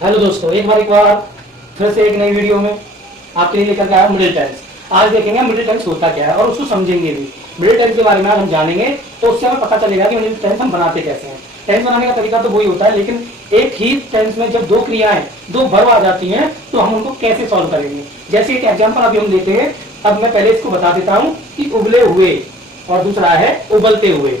Hello दोस्तों, एक बार फिर से एक नई वीडियो में आपके लिए लेकर के आया मिडिल टेंस। आज देखेंगे मिडिल टेंस होता क्या है और उसको समझेंगे भी। मिडिल टेंस के बारे में आज हम जानेंगे तो उससे हमें पता चलेगा कि मिडिल टेंस हम बनाते कैसे हैं। टेंस बनाने का तरीका तो वही होता है, लेकिन एक ही टेंस में जब दो क्रियाएं, दो वर्ब आ जाती हैं तो हम उनको कैसे सॉल्व करेंगे। जैसे एक एग्जाम्पल अभी हम लेते हैं। अब मैं पहले इसको बता देता हूँ कि उबले हुए और दूसरा है उबलते हुए।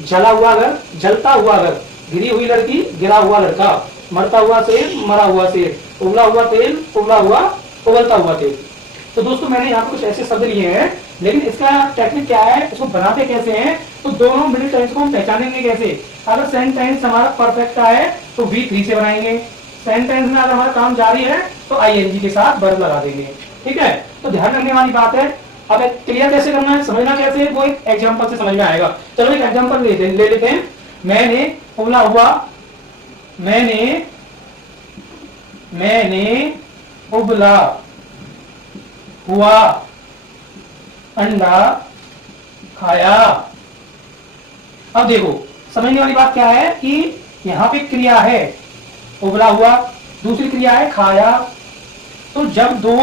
जला हुआ घर, जलता हुआ घर, गिरी हुई लड़की, गिरा हुआ लड़का, मरता हुआ शेर, मरा हुआ शेर, उबला हुआ तेल, उबला हुआ, उबलता हुआ तेल। तो दोस्तों मैंने यहाँ पे कुछ ऐसे शब्द लिए हैं, लेकिन इसका टेक्निक क्या है, इसको बनाते कैसे हैं। तो दोनों मिडिल टेंस को हम पहचानेंगे कैसे। अगर सेंटेंस हमारा परफेक्ट है तो V3 से बनाएंगे। सेंटेंस में अगर हमारा काम जारी है तो ING के साथ वर्ब लगा देंगे। ठीक है, तो ध्यान रखने वाली बात है। अब क्लियर कैसे करना है, समझना कैसे है, वो एक एग्जाम्पल से समझ में आएगा। चलो एक एग्जाम्पल ले लेते हैं। मैंने उबला हुआ, मैंने उबला हुआ अंडा खाया। अब देखो समझने वाली बात क्या है कि यहाँ पे क्रिया है उबला हुआ, दूसरी क्रिया है खाया। तो जब दो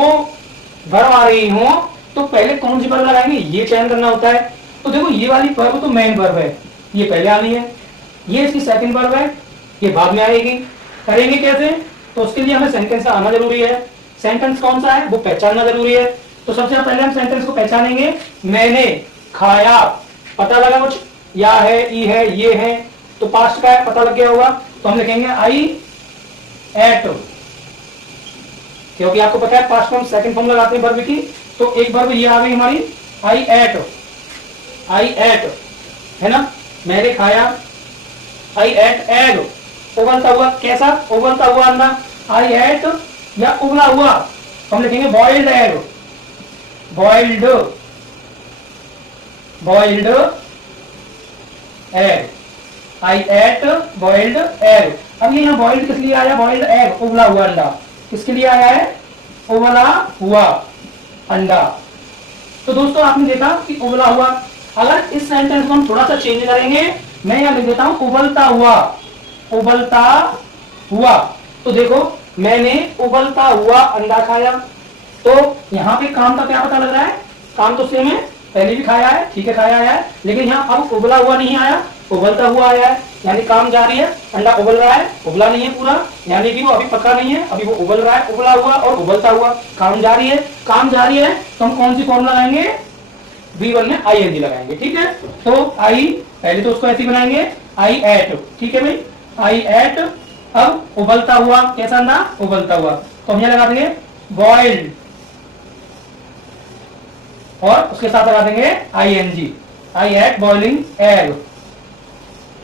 वर्ब आ रही हो तो पहले कौन सी वर्ब लगाएंगे ये चयन करना होता है। तो देखो ये वाली वर्ब तो मेन वर्ब है, ये पहले आनी है। ये इसकी सेकंड वर्ब है, ये बाद में आएगी। करेंगे कैसे, तो उसके लिए हमें सेंटेंस आना जरूरी है। सेंटेंस कौन सा है वो पहचानना जरूरी है। तो सबसे पहले हम सेंटेंस को पहचानेंगे। मैंने खाया, पता लगा कुछ, या है, ई है, ये है, तो पास्ट का है, पता लग गया होगा। तो हम लिखेंगे आई एट, क्योंकि आपको पता है पास्ट फॉर्म सेकंड फॉर्म लगाते हैं वर्ब की। तो एक वर्ब ये आ गई हमारी आई एट, है ना। मैंने खाया, आई एट एग, उबलता हुआ, कैसा उबलता हुआ अंडा, आई एट, या उबला हुआ तो हम लिखेंगे बॉइल्ड एग, बॉइल्ड एग, आई एट बॉइल्ड एग। अब ये यहाँ बॉइल्ड किस लिए आया, बॉइल्ड एग उबला हुआ अंडा, किसके लिए आया है, उबला हुआ अंडा। तो दोस्तों आपने देखा कि उबला हुआ। अगर इस सेंटेंस को हम थोड़ा सा चेंज करेंगे, मैं यहाँ लिख देता हूं उबलता हुआ, उबलता हुआ। तो देखो मैंने उबलता हुआ अंडा खाया। तो यहाँ पे काम का क्या पता लग रहा है, काम तो सेम है, पहले भी खाया है, ठीक है खाया आया है, लेकिन यहाँ अब उबला हुआ नहीं आया, उबलता हुआ आया है, यानी काम जारी है। अंडा उबल रहा है, उबला नहीं है पूरा, यानी कि वो अभी पका नहीं है, अभी वो उबल रहा है। उबला हुआ और उबलता हुआ, काम जारी है, काम जारी है। तो हम कौन सी फॉर्म लगाएंगे, V1 में ING लगाएंगे। ठीक है, तो आई पहले तो उसको ऐसे बनाएंगे आई एट, ठीक है भाई, आई एट। अब उबलता हुआ, कैसा अंडा, उबलता हुआ, तो हम यहाँ लगा देंगे बॉइल्ड, और उसके साथ लगा देंगे ING, आई एट बॉइलिंग एग।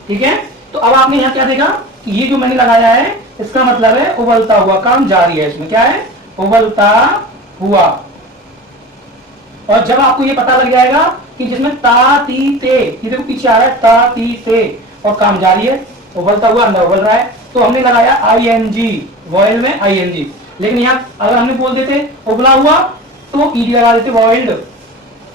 ठीक है, तो अब आपने यहाँ क्या देखा कि ये जो मैंने लगाया है इसका मतलब है उबलता हुआ, काम जारी है, इसमें क्या है, उबलता हुआ। और जब आपको ये पता लग जाएगा कि जिसमें ता ती ते, ये देखो पीछे आ रहा है ता ती ते, और काम जारी है, उबलता हुआ अंडा उबल रहा है, तो हमने लगाया ING, बॉइल्ड में ING। लेकिन यहाँ अगर हमने बोल देते उबला हुआ तो ED लगा देते, बॉइल्ड,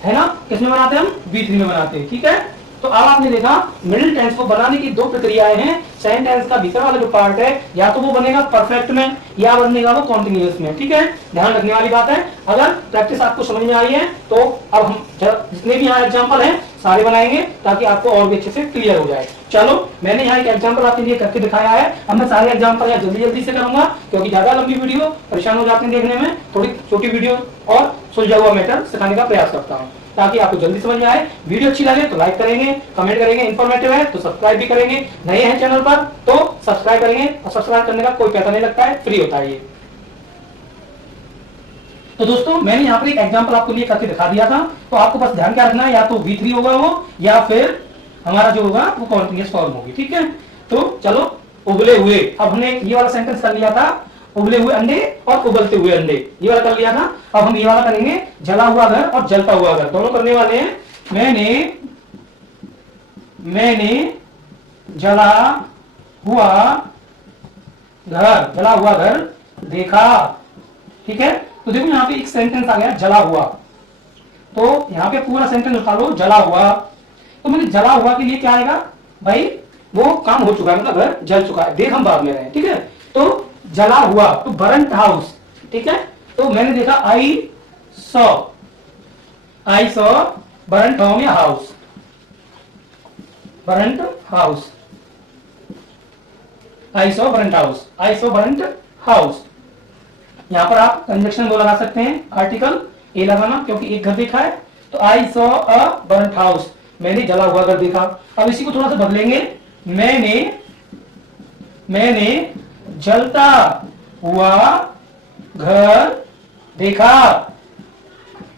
है ना। किसमें बनाते हम, V3 में बनाते हैं। ठीक है, तो अब आपने देखा मिडिल टेंस को बनाने की दो प्रक्रियाएं हैं। सेंटेंस का भीतर वाला जो पार्ट है, या तो वो बनेगा परफेक्ट में या बनेगा वो कॉन्टिन्यूअस में। ठीक है, ध्यान रखने वाली बात है। अगर प्रैक्टिस आपको समझ में आई है तो अब हम जितने भी यहाँ एग्जाम्पल हैं सारे बनाएंगे ताकि आपको और भी अच्छे से क्लियर हो जाए। चलो मैंने यहाँ एक एग्जाम्पल आपके लिए करके दिखाया है। अब मैं सारे एग्जाम्पल यहाँ जल्दी जल्दी से करूंगा, क्योंकि ज्यादा लंबी वीडियो परेशान हो जाते हैं देखने में। थोड़ी छोटी वीडियो और सुलझा हुआ मैटर सिखाने का प्रयास करता हूँ ताकि आपको जल्दी समझ में आए। वीडियो अच्छी लगे तो लाइक करेंगे, कमेंट करेंगे, इन्फॉर्मेटिव है तो सब्सक्राइब भी करेंगे, नए हैं चैनल पर तो सब्सक्राइब करेंगे, और सब्सक्राइब करने का कोई पैसा नहीं लगता है, फ्री होता है ये। तो दोस्तों मैंने यहाँ पर एक एग्जांपल आपको लिए करके दिखा दिया था, तो आपको बस ध्यान क्या रखना है, या तो V3 होगा वो, या फिर हमारा जो होगा वो कॉन्टिन्यूअस फॉर्म होगी। ठीक है, तो चलो उबले हुए, अब हमने ये वाला सेंटेंस कर लिया था, उबले हुए अंडे और उबलते हुए अंडे, ये वाला कर लिया था। अब हम ये वाला करेंगे जला हुआ घर और जलता हुआ घर, दोनों करने वाले हैं। मैंने जला हुआ घर देखा। ठीक है, तो देखो यहाँ पे एक सेंटेंस आ गया जला हुआ, तो यहाँ पे पूरा सेंटेंस उठा लो जला हुआ। तो मैंने जला हुआ के लिए क्या आएगा भाई, वो काम हो चुका है, मतलब घर जल चुका है, देख हम बाद में रहे। ठीक है, तो जला हुआ, तो बरंट हाउस, ठीक है। तो मैंने देखा आई सॉ बरंट होम या house, burnt house, I saw burnt house, I saw burnt house. यहां पर आप कंजक्शन वो लगा सकते हैं, आर्टिकल ए लगाना, क्योंकि एक घर देखा है। तो I saw a burnt house, मैंने जला हुआ घर देखा। अब इसी को थोड़ा सा बदलेंगे, मैंने जलता हुआ घर देखा।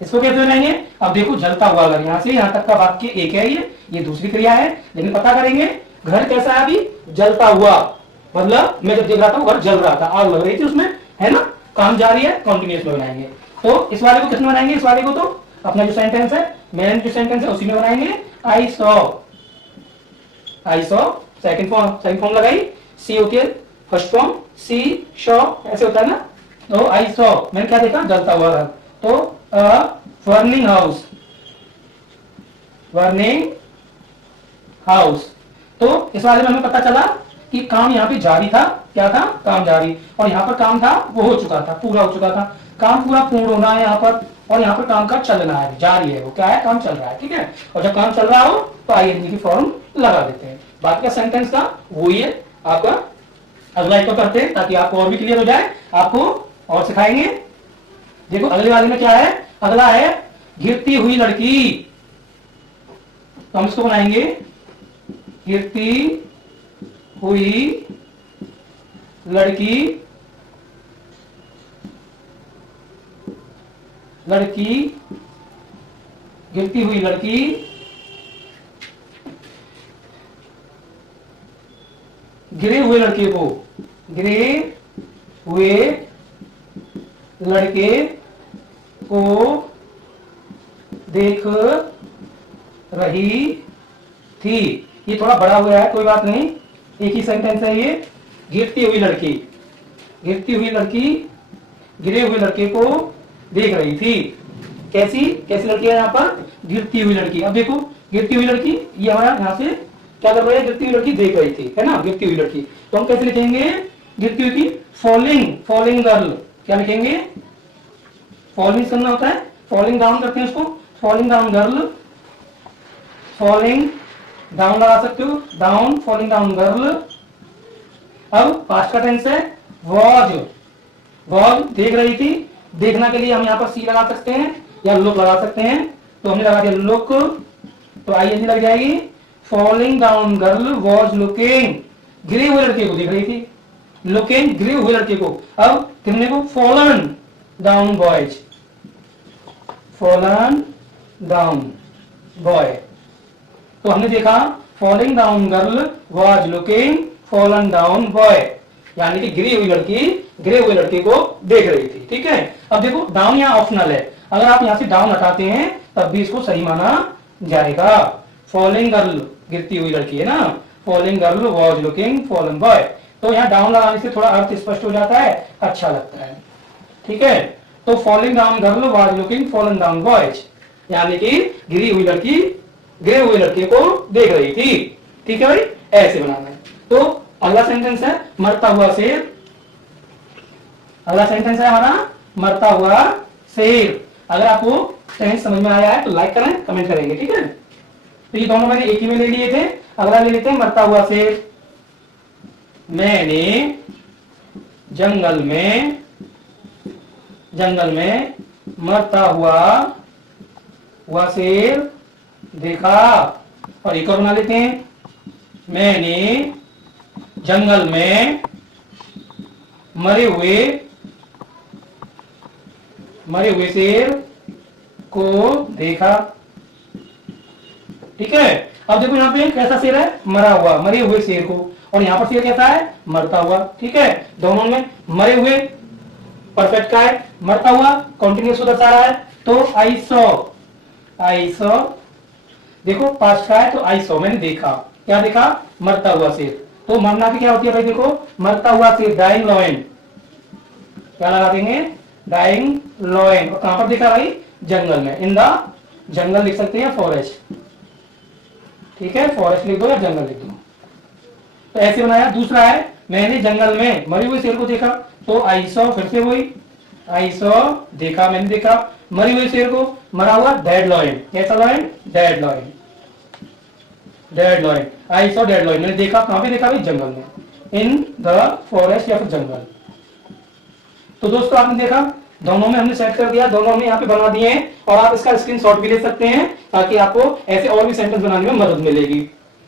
इसको कैसे बनाएंगे? अब देखो, जलता हुआ घर, यहां से यहां तक का वाक्य एक है, ये दूसरी क्रिया है, लेकिन पता करेंगे घर कैसा है अभी, जलता हुआ, मतलब मैं जब देख रहा था वो घर जल रहा था, आग लग रही थी उसमें, है ना, काम जारी है, कॉन्टिन्यूस में बनाएंगे। तो इस वाले को किसमें बनाएंगे? इस वाले को तो अपना जो सेंटेंस है, मेन जो सेंटेंस है उसी में बनाएंगे। आई सॉ सेकंड फॉर्म लगाई, सी होती है फर्स्ट फॉर्म, सी शॉ ऐसे होता है ना। तो आई सॉ, मैंने क्या देखा? जलता हुआ घर। तो बर्निंग हाउस। तो इस वाले में हमें पता चला कि काम यहाँ पे जारी था, क्या था? काम जारी। और यहाँ पर काम था वो हो चुका था, पूरा हो चुका था। काम पूरा पूर्ण होना है यहाँ पर, और यहाँ पर काम का चलना है, जारी है, वो क्या है? काम चल रहा है, ठीक है। और जब काम चल रहा हो तो आईएनजी की फॉर्म लगा देते हैं। बाकी का सेंटेंस का वही है आपका। अगला एक तो करते हैं ताकि आपको और भी क्लियर हो जाए, आपको और सिखाएंगे। देखो अगले वाले में क्या है? अगला है गिरती हुई लड़की। तो हम इसको बनाएंगे गिरती हुई लड़की, गिरती हुई लड़की, गिरे हुए लड़के को, गिरे हुए लड़के को देख रही थी। ये थोड़ा बड़ा हुआ है, कोई बात नहीं, एक ही सेंटेंस है ये। गिरती हुई लड़की, गिरे हुए लड़के को देख रही थी। कैसी लड़की है यहाँ पर? गिरती हुई लड़की। अब देखो, गिरती हुई लड़की, ये हमारा यहाँ से क्या कर रहे हैं? गिरती हुई लड़की देख रही थी, है ना, गिरती हुई लड़की। तो हम कैसे लिखेंगे गिरती हुई की? Falling girl. क्या लिखेंगे? फॉलिंग करना होता है, फॉलिंग डाउन करते हैं उसको, falling down girl, falling down लगा सकते हो, डाउन, फॉलिंग डाउन गर्ल। अब पास्ट का टेंस है वॉज देख रही थी। देखना के लिए हम यहाँ पर सी लगा सकते हैं या लुक लगा सकते हैं। तो हमने लगा दिया लुक, तो आईएनजी लग जाएगी। Falling down girl was looking, गिरे हुए लड़के को देख रही थी, लुकिंग गिरे हुए लड़के को। अब कितने को? Fallen down boys, fallen down boy. तो हमने देखा falling down girl was looking fallen down boy, यानी कि गिरी हुई लड़की गिरे हुए लड़के को देख रही थी, ठीक है। अब देखो डाउन यहाँ ऑप्शनल है, अगर आप यहाँ से डाउन हटाते हैं तब भी इसको सही माना जाएगा। फॉलिंग गर्ल गिरती हुई लड़की है ना, falling girl was looking fallen boy. तो यहाँ डाउन लगाने से थोड़ा अर्थ स्पष्ट हो जाता है, अच्छा लगता है, ठीक है। तो falling down girl was looking fallen down boys, यानी कि गिरी हुई लड़की गिरे हुए लड़के को देख रही थी, ठीक है भाई, ऐसे बनाना है। तो अगला सेंटेंस है मरता हुआ शेर। अगला सेंटेंस है हमारा मरता हुआ शेर। अगर आपको सेंटेंस समझ में आया है तो लाइक करें, कमेंट करेंगे, ठीक है। तो ये दोनों मैंने एक ही में ले लिए थे, अगला ले लेते हैं मरता हुआ शेर। मैंने जंगल में मरता हुआ शेर देखा। और एक और बना लेते हैं, मैंने जंगल में मरे हुए शेर को देखा, ठीक है। अब देखो यहाँ पे कैसा शेर है? मरा हुआ, मरे हुए शेर को, और यहाँ पर शेर कैसा है? मरता हुआ, ठीक है। दोनों में मरे हुए परफेक्ट का है, मरता हुआ कॉन्टिन्यूस को दर्शा रहा है। तो आई सॉ देखो पास्ट का है, तो आई सॉ मैंने देखा, क्या देखा? मरता हुआ शेर। तो मरना की क्या होती है भाई? देखो मरता हुआ शेर डाइंग लॉयन, क्या लगा देंगे? Dying lion. और कहां पर देखा भाई? जंगल में, इन द जंगल लिख सकते हैं, फॉरेस्ट, ठीक है, फॉरेस्ट लिख दो या जंगल लिख दो। तो ऐसे बनाया। दूसरा है मैंने जंगल में मरे हुए शेर को देखा, तो आई सॉ, फिर से वही आई सॉ, देखा, मैंने देखा मरे हुए शेर को, मरा हुआ डेड लॉयन, कैसा lion, dead lion, dead lion, I saw dead lion, मैंने देखा, कहां पे देखा भाई, जंगल में, इन द फॉरेस्ट या फिर जंगल। तो दोस्तों आपने देखा दोनों में हमने सेट कर दिया, दोनों हमने यहाँ पे बना दिए हैं, और आप इसका स्क्रीनशॉट भी ले सकते हैं ताकि आपको ऐसे और भी सेंटेंस बनाने में मदद मिलेगी।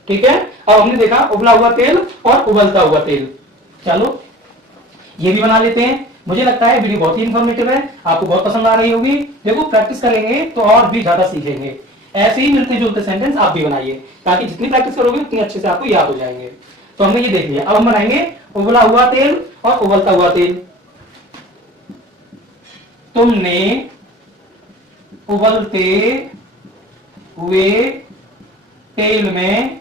ठीक है, अब हमने देखा उबला हुआ तेल और उबलता हुआ तेल। चलो ये भी बना लेते हैं। मुझे लगता है वीडियो बहुत ही इंफॉर्मेटिव है, आपको बहुत पसंद आ रही होगी। देखो प्रैक्टिस करेंगे तो और भी ज्यादा सीखेंगे। ऐसे ही मिलते जुलते सेंटेंस आप भी बनाइए, ताकि जितनी प्रैक्टिस करोगे उतनी अच्छे से आपको याद हो जाएंगे। तो हमने ये देख लिया, अब हम बनाएंगे उबला हुआ तेल और उबलता हुआ तेल। तुमने उबलते हुए तेल में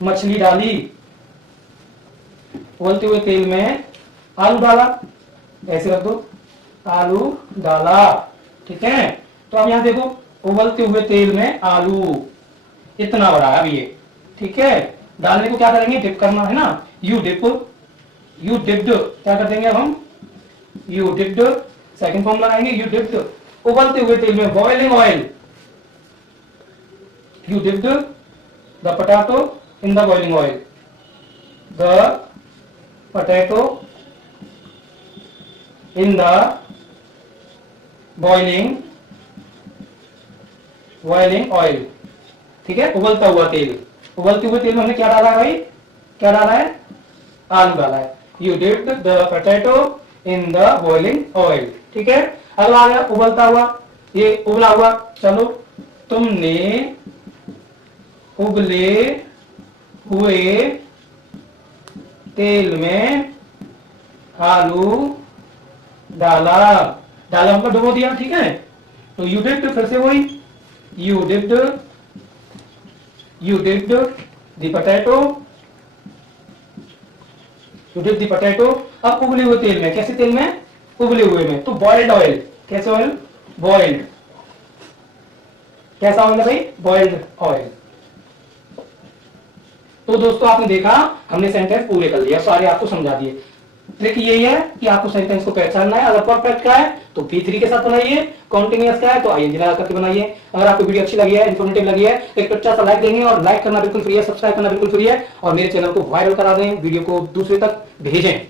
मछली डाली, उबलते हुए तेल में आलू डाला, ऐसे रख दो, आलू डाला। ठीक है, तो अब यहां देखो उबलते हुए तेल में आलू, इतना बड़ा है अब ये। ठीक है, डालने को क्या करेंगे, डिप करना है ना, यू डिप, यू डिप्ड, क्या कर देंगे अब हम, यू डिप्ड, सेकंड फॉर्म लगाएंगे, यू डिप्ड उबलते हुए तेल में, boiling oil, you dipped the potato in the boiling oil, the potato in the boiling oil. ठीक है, उबलता हुआ तेल, उबलते हुए तेल में हमने क्या डाला है भाई, क्या डाला है, आलू डाला है, you dipped the potato in the boiling oil. ठीक है, अगला आ गया उबलता हुआ, ये उबला हुआ। चलो, तुमने उबले हुए तेल में आलू डाला, डाला मतलब डुबो दिया। ठीक है, तो यू डिप्ड, फिर से वही, you dipped the potato, you dip the potato. अब उबले हुए तेल में, कैसे तेल में, उबले हुए में, तो बॉइल्ड ऑयल, कैसे ऑयल, बॉइल्ड, कैसा ऑयल है भाई, बॉइल्ड ऑयल। तो दोस्तों आपने देखा हमने सेंटेंस पूरे कर लिया, सारे आपको समझा दिए। ट्रिक यही है कि आपको सेंटेंस को पहचानना है। अगर परफेक्ट का है तो P3 के साथ बनाइए, कॉन्टिन्यूअस का है तो ING लगा करके बनाइए। अगर आपको वीडियो अच्छी लगी है, इन्फॉर्मेटिव लगी है, तो एक अच्छा सा लाइक देंगे, और लाइक करना बिल्कुल फ्री है, सब्सक्राइब करना बिल्कुल फ्री है, और मेरे चैनल को वायरल करा दें, वीडियो को दूसरे तक भेजें।